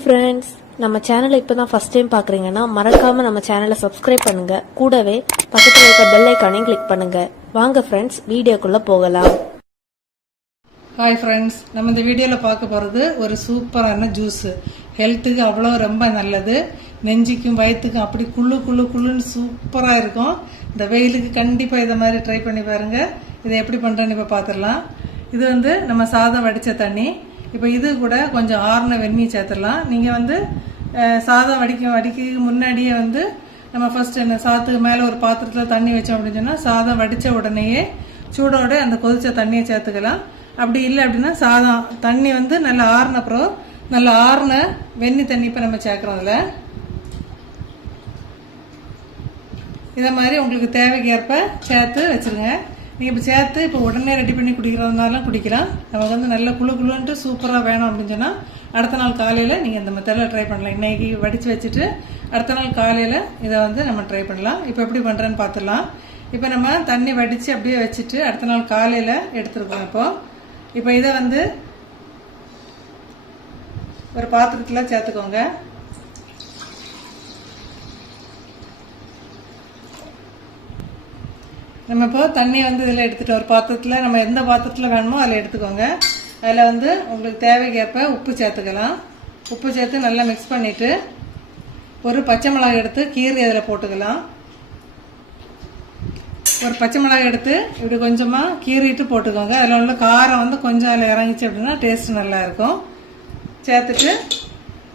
Friends நம்ம சேனலை இப்போ தான் ஃபஸ்ட் டைம் பார்க்குறீங்கன்னா மறக்காமல் நம்ம சேனலை சப்ஸ்கிரைப் பண்ணுங்க. கூடவே பக்கத்தில் இருக்க பெல் ஐக்கானையும் கிளிக் பண்ணுங்கள் வாங்க ஃப்ரெண்ட்ஸ் வீடியோக்குள்ளே போகலாம். ஹாய் ஃப்ரெண்ட்ஸ் நம்ம இந்த வீடியோவில் பார்க்க போகிறது ஒரு சூப்பரான ஜூஸு ஹெல்த்துக்கு அவ்வளோ ரொம்ப நல்லது. நெஞ்சிக்கும் வயிற்றுக்கும் அப்படி குள்ளு குள்ளு குள்ளுன்னு சூப்பராக இருக்கும். இந்த வெயிலுக்கு கண்டிப்பாக இதை மாதிரி ட்ரை பண்ணி பாருங்கள் இதை எப்படி பண்ணுறேன்னு இப்போ பார்த்துடலாம் இது வந்து நம்ம சாதம் வடித்த தண்ணி. இப்போ இது கூட கொஞ்சம் ஆறுன வெந்நீர் சேர்த்துடலாம். நீங்கள் வந்து சாதம் வடிக்க வடிக்க முன்னாடியே வந்து நம்ம ஃபர்ஸ்ட் என்ன சாத்துக்கு மேலே ஒரு பாத்திரத்தில் தண்ணி வச்சோம் அப்படின்னு சொன்னால் சாதம் வடித்த உடனேயே சூடோட அந்த கொதிச்ச தண்ணியை சேர்த்துக்கலாம். அப்படி இல்லை அப்படின்னா சாதம் தண்ணி வந்து நல்லா ஆறுன அப்புறம் நல்லா ஆறுன வெந்நி தண்ணி இப்போ நம்ம சேர்க்குறோம் அதில். இதை மாதிரி உங்களுக்கு தேவைக்கேற்ப சேர்த்து வச்சுருங்க. நீங்கள் இப்போ சேர்த்து இப்போ உடனே ரெடி பண்ணி குடிக்கிறதுனாலும் குடிக்கலாம். நமக்கு வந்து நல்ல குழு குளுன்ட்டு சூப்பராக வேணும் அப்படின்னு சொன்னால் அடுத்த நாள் காலையில் நீங்கள் இந்த மெத்தடில் ட்ரை பண்ணலாம். இன்றைக்கி வடித்து வச்சுட்டு அடுத்த நாள் காலையில் இதை வந்து நம்ம ட்ரை பண்ணலாம். இப்போ எப்படி பண்ணுறேன்னு பார்த்துடலாம் இப்போ நம்ம தண்ணி வடித்து அப்படியே வச்சுட்டு அடுத்த நாள் காலையில் எடுத்துருக்கோம் இப்போது இப்போ இதை வந்து ஒரு பாத்திரத்தில் சேர்த்துக்கோங்க. நம்ம இப்போ தண்ணி வந்து இதில் எடுத்துகிட்டு ஒரு பாத்திரத்தில் நம்ம எந்த பாத்திரத்தில் வேணுமோ அதில் எடுத்துக்கோங்க. அதில் வந்து உங்களுக்கு தேவைக்கேற்ப உப்பு சேர்த்துக்கலாம். உப்பு சேர்த்து நல்லா மிக்ஸ் பண்ணிவிட்டு ஒரு பச்சை மிளகாய் எடுத்து கீரை அதில் போட்டுக்கலாம். ஒரு பச்சை மிளகாய் எடுத்து இப்படி கொஞ்சமாக கீறிட்டு போட்டுக்கோங்க. அதில் உள்ள காரம் வந்து கொஞ்சம் அதில் இறங்கிச்சு அப்படின்னா டேஸ்ட் நல்லா இருக்கும். சேர்த்துட்டு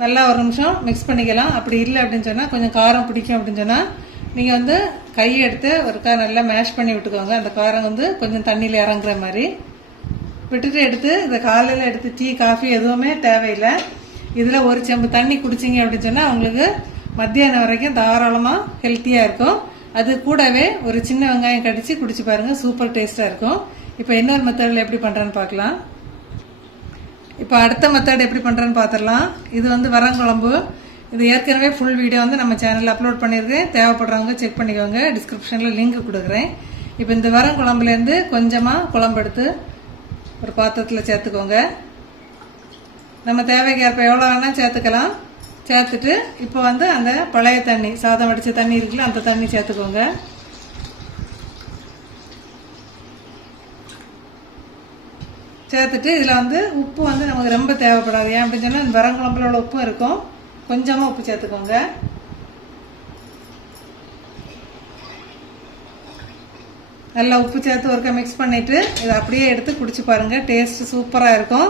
நல்லா ஒரு நிமிஷம் மிக்ஸ் பண்ணிக்கலாம். அப்படி இல்லை அப்படின்னு சொன்னால் கொஞ்சம் காரம் பிடிக்கும் அப்படின்னு சொன்னால் நீங்கள் வந்து கையை எடுத்து ஒருக்கா நல்லா மேஷ் பண்ணி விட்டுக்கோங்க. அந்த காரம் வந்து கொஞ்சம் தண்ணியில் இறங்குற மாதிரி. விட்டுட்டு எடுத்து இந்த காலையில் எடுத்து டீ காஃபி எதுவுமே தேவையில்லை. இதில் ஒரு செம்பு தண்ணி குடிச்சிங்க அப்படின்னு சொன்னால் உங்களுக்கு மத்தியானம் வரைக்கும் தாராளமாக ஹெல்த்தியாக இருக்கும். அது கூடவே ஒரு சின்ன வெங்காயம் கடித்து குடிச்சு பாருங்கள் சூப்பர் டேஸ்ட்டாக இருக்கும். இப்போ இன்னொரு மெத்தடில் எப்படி பண்ணுறேன்னு பார்க்கலாம். இப்போ அடுத்த மெத்தட் எப்படி பண்ணுறேன்னு பார்த்துடலாம். இது வந்து வரங்குழம்பு. இது ஏற்கனவே ஃபுல் வீடியோ வந்து நம்ம சேனலில் அப்லோட் பண்ணியிருக்கேன். தேவைப்படுறவங்க செக் பண்ணிக்கோங்க. டிஸ்கிரிப்ஷனில் லிங்க் கொடுக்குறேன். இப்போ இந்த வரங்குழம்புலேருந்து கொஞ்சமாக குழம்பு எடுத்து ஒரு பாத்திரத்தில் சேர்த்துக்கோங்க. நம்ம தேவைக்கு ஏற்ப எவ்வளோ வேணால் சேர்த்துக்கலாம். சேர்த்துட்டு இப்போ வந்து அந்த பழைய தண்ணி சாதம் வடித்த தண்ணி இருக்குல்ல அந்த தண்ணி சேர்த்துக்கோங்க. சேர்த்துட்டு இதில் வந்து உப்பு வந்து நமக்கு ரொம்ப தேவைப்படாது. ஏன் அப்படின்னு சொன்னால் இந்த வரங்குழம்புல உள்ள உப்பும் இருக்கும். கொஞ்சமாக உப்பு சேர்த்துக்கோங்க. நல்லா உப்பு சேர்த்து ஒருக்கா மிக்ஸ் பண்ணிவிட்டு இதை அப்படியே எடுத்து குடிச்சு பாருங்கள் டேஸ்ட்டு சூப்பராக இருக்கும்.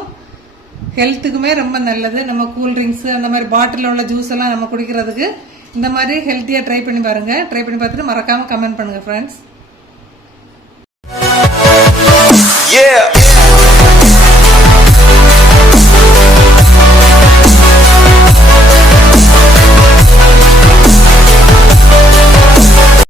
ஹெல்த்துக்குமே ரொம்ப நல்லது. நம்ம கூல் ட்ரிங்க்ஸு அந்த மாதிரி பாட்டிலில் உள்ள ஜூஸ் எல்லாம் நம்ம குடிக்கிறதுக்கு இந்த மாதிரி ஹெல்த்தியாக ட்ரை பண்ணி பாருங்கள் ட்ரை பண்ணி பார்த்துட்டு மறக்காமல் கமெண்ட் பண்ணுங்கள் ஃப்ரெண்ட்ஸ் Yeah.